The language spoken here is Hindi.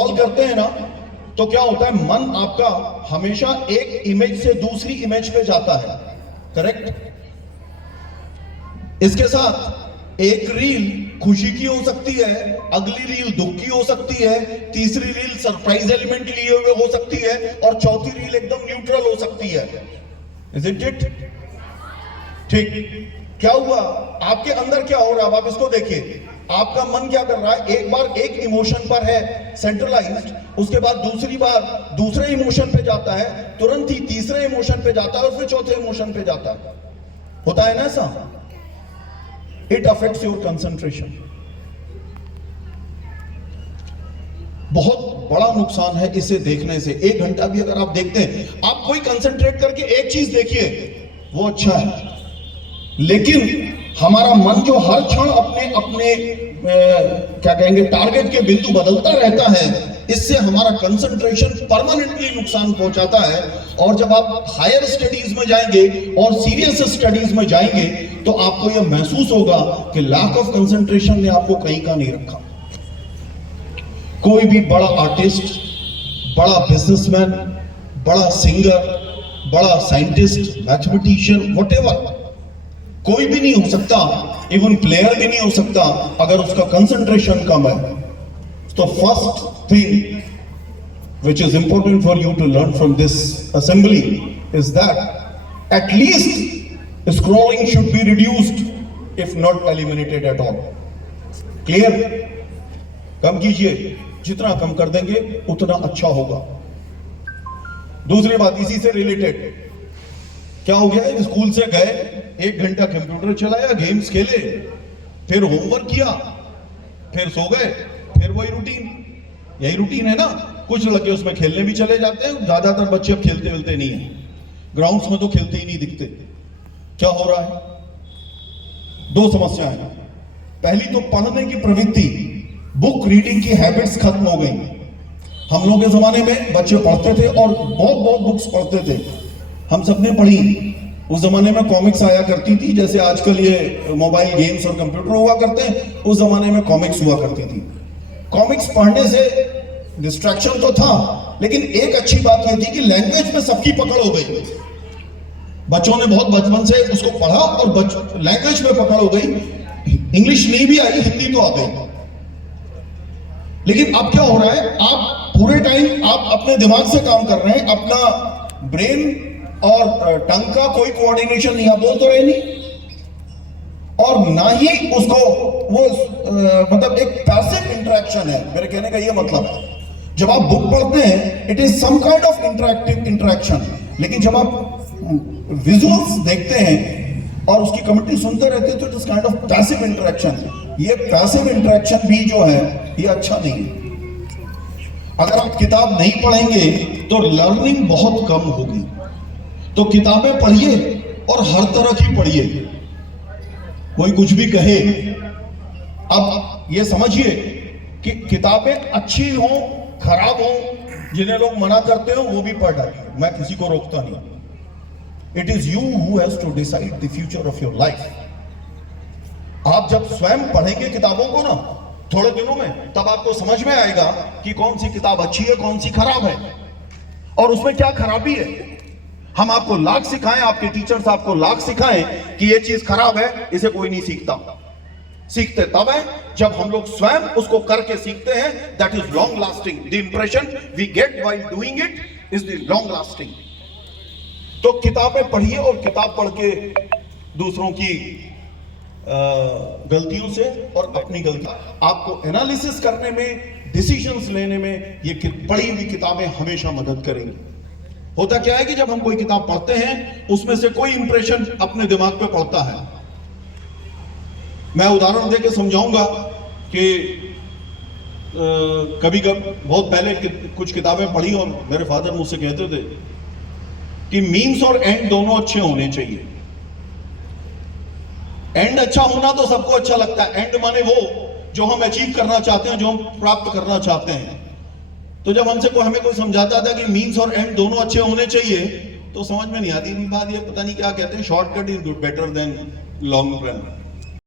कॉल करते हैं ना, तो क्या होता है, मन आपका हमेशा एक इमेज से दूसरी इमेज पे जाता है, करेक्ट। इसके साथ एक रील खुशी की हो सकती है, अगली रील दुख की हो सकती है, तीसरी रील सरप्राइज एलिमेंट लिए हुए हो सकती है, और चौथी रील एकदम न्यूट्रल हो सकती है। Isn't it? ठीक। क्या हुआ, आपके अंदर क्या हो रहा है, आप इसको देखिए। आपका मन क्या कर रहा है, एक बार एक इमोशन पर है सेंट्रलाइज्ड, उसके बाद दूसरी बार दूसरे इमोशन पे जाता है, तुरंत ही तीसरे इमोशन पे जाता है, और फिर चौथे इमोशन पे जाता है। होता है ना ऐसा? It affects your concentration. बहुत बड़ा नुकसान है इसे देखने से। 1 घंटा भी अगर आप देखते हैं, आप कोई कंसंट्रेट करके एक चीज देखिए, वो अच्छा है, लेकिन हमारा मन जो हर क्षण अपने अपने क्या कहेंगे टारगेट के बिंदु बदलता रहता है, इससे हमारा कंसंट्रेशन परमानेंटली नुकसान पहुंचाता है। और जब आप हायर स्टडीज में जाएंगे और सीरियस स्टडीज में जाएंगे, तो आपको यह महसूस होगा कि लैक ऑफ कंसंट्रेशन ने आपको कहीं का नहीं रखा। कोई भी बड़ा आर्टिस्ट, बड़ा बिजनेसमैन, बड़ा सिंगर, बड़ा साइंटिस्ट, मैथमेटिशियन, व्हाटएवर, कोई भी नहीं हो सकता, इवन प्लेयर भी नहीं हो सकता अगर उसका कंसंट्रेशन कम है। तो first thing which is important for you to learn from this assembly is that at least scrolling should be reduced if not eliminated at all. Clear? कम कीजिए, जितना कम कर देंगे उतना अच्छा होगा। दूसरी बात इसी से रिलेटेड, क्या हो गया, स्कूल से गए, 1 घंटा कंप्यूटर चलाया, गेम्स खेले, फिर होमवर्क किया, फिर सो गए, फिर वही रूटीन। यही रूटीन है ना। कुछ लगे उसमें खेलने भी चले जाते हैं, ज्यादातर बच्चे अब खेलते मिलते नहीं है, ग्राउंड्स में तो खेलते ही नहीं दिखते। क्या हो रहा है? 2 समस्याएं हैं। पहली तो पढ़ने की प्रवृत्ति, बुक रीडिंग की हैबिट्स खत्म हो गई। हम लोग के जमाने में बच्चे पढ़ते थे और बहुत बहुत बुक्स पढ़ते थे, हम सबने पढ़ी। उस जमाने में कॉमिक्स आया करती थी, जैसे आजकल ये मोबाइल गेम्स और कंप्यूटर हुआ करते हैं, उस जमाने में कॉमिक्स हुआ करती थी। कॉमिक्स पढ़ने से डिस्ट्रैक्शन तो था, लेकिन एक अच्छी बात यह थी कि लैंग्वेज में सबकी पकड़ हो गई। बच्चों ने बहुत बचपन से उसको पढ़ा और लैंग्वेज में पकड़ हो गई। इंग्लिश नहीं भी आई, हिंदी तो आ गई। लेकिन अब क्या हो रहा है, आप पूरे टाइम आप अपने दिमाग से काम कर रहे हैं, अपना ब्रेन और टंग का कोई कोऑर्डिनेशन नहीं, आप बोल तो रहे नहीं, और ना ही उसको वो मतलब एक पैसिव इंटरेक्शन है। मेरे कहने का ये मतलब है, जब आप बुक पढ़ते हैं it is some kind of interactive interaction, लेकिन जब आप विजुअल्स देखते हैं और उसकी कमेंट्री सुनते रहते हैं तो it is kind of passive interaction. ये पैसिव इंटरेक्शन भी जो है ये अच्छा नहीं है। अगर आप किताब नहीं पढ़ेंगे तो लर्निंग बहुत कम होगी। तो किताबें पढ़िए और हर तरह की पढ़िए, कोई कुछ भी कहे। अब ये समझिए कि किताबें अच्छी हो खराब हो, जिन्हें लोग मना करते हो वो भी पढ़ डालिए, मैं किसी को रोकता नहीं। It is you who has to decide the future of your life. आप जब स्वयं पढ़ेंगे किताबों को ना थोड़े दिनों में, तब आपको समझ में आएगा कि कौन सी किताब अच्छी है, कौन सी खराब है, और उसमें क्या खराबी है। हम आपको लाख सिखाएं, आपके टीचर्स आपको लाख सिखाएं कि ये चीज खराब है, इसे कोई नहीं सीखता। सीखते तब है जब हम लोग स्वयं उसको करके सीखते हैं। That is long lasting. The impression we get while doing it is the long lasting. तो किताबें पढ़िए और किताब पढ़ के दूसरों की गलतियों से और अपनी गलती आपको एनालिसिस करने में, डिसीजंस लेने में ये पढ़ी हुई किताबें हमेशा मदद करेंगी। होता क्या है कि जब हम कोई किताब पढ़ते हैं उसमें से कोई इंप्रेशन अपने दिमाग पे पड़ता है। मैं उदाहरण देके समझाऊंगा कि कभी बहुत पहले कुछ किताबें पढ़ी और मेरे फादर मुझसे कहते थे कि मीन्स और एंड दोनों अच्छे होने चाहिए। एंड अच्छा होना तो सबको अच्छा लगता है, एंड माने वो जो हम अचीव करना चाहते हैं, जो हम प्राप्त करना चाहते हैं। तो जब हमें कोई समझाता था कि मीन्स और एंड दोनों अच्छे होने चाहिए, तो समझ में नहीं आती बात। ये पता नहीं क्या कहते हैं, shortcut is good better than long run.